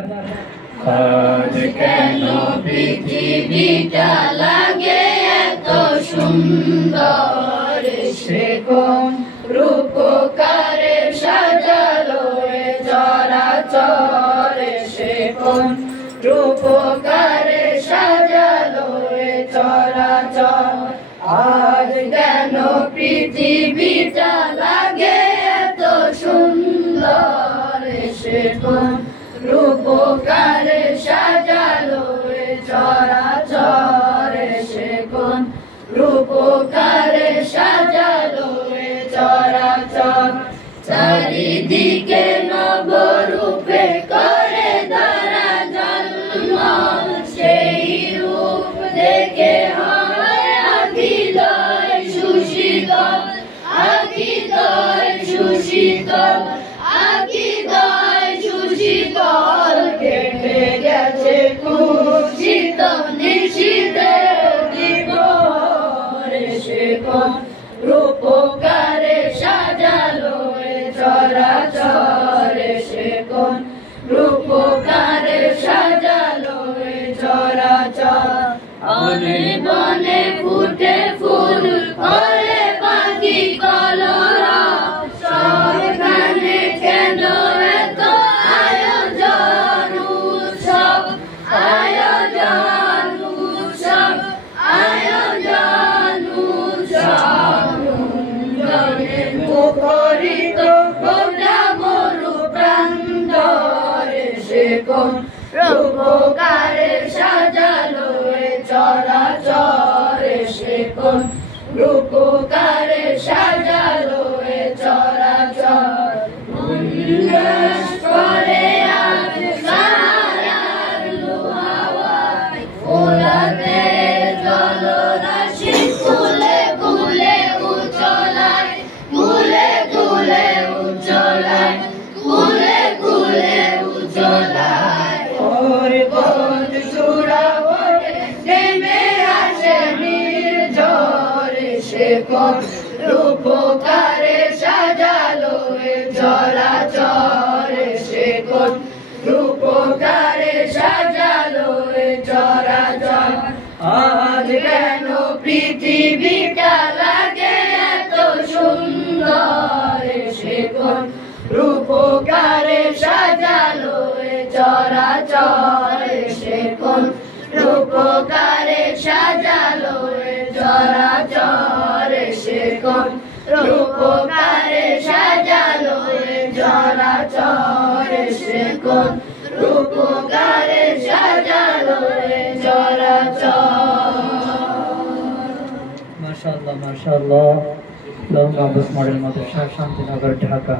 আজ কেন পৃথিবীটা লাগে এত সুন্দর, সে কোন রূপকারে সাজালো এ চরাচর, সে কোন রূপকারে সাজালো এ চরাচর। আজ কেন পৃথিবীটা লাগে এত সুন্দর, সে কোন রূপকারে সাজালো এ চরাচর, সে কোন রূপকারে সাজালো এ চরাচর। চারিদিকে নবরূপে করে ধরা জন্ম, সেই রূপ দেখে হয় আখিদয় সুশীতল, আখিদয় সুশীতল, আখিদয় সুশীতল। কেটে গেছে কুশিত নিশীথের দিবস, সে কোন রূপকারে সাজালো এ চরাচর, সে কোন রূপকারে সাজালো এ চরাচর। বনে বনে ফুটে ফুল করে পাখি কলরব, সবখানে কেন এত আয়োজন উৎসব, আয়োজন উৎসব, আয়োজন উৎসব। গুঞ্জনে মুখরিত গোটা মরু প্রান্তরে, সে কোন রূপকারে সাজালো এ চরাচর, সে কোন রূপকারে সাজালো এ চরাচর। উল্লাস করে আজ সাহারার হাওয়ায়, ওলাতে জলরাশি কুলে কুলে উচলায়, কুলে কুলে উচলায়, কুলে কুলে উচলায়। ওর বন্ধ চূড়া ওঠে নেমে আসে নির্ঝরে, সে কোন রূপকারে সাজালো এ চরাচর, সে কোন রূপকারে সাজালো এ চরাচর। আজ কেন পৃথিবীটা লাগে এত সুন্দর, সে কোন রূপকারে সাজালো এ চরাচর, সে কোন রূপকারে সাজালো এ চরাচর, সে কোন রূপকারে সাজালো এ চরাচর, সে কোন রূপকারে সাজালো এ চরাচর। মাশাআল্লাহ মাশাআল্লাহ। লং আব্বাস মডেল মাদ্রাসা, শান্তিনগর, ঢাকা।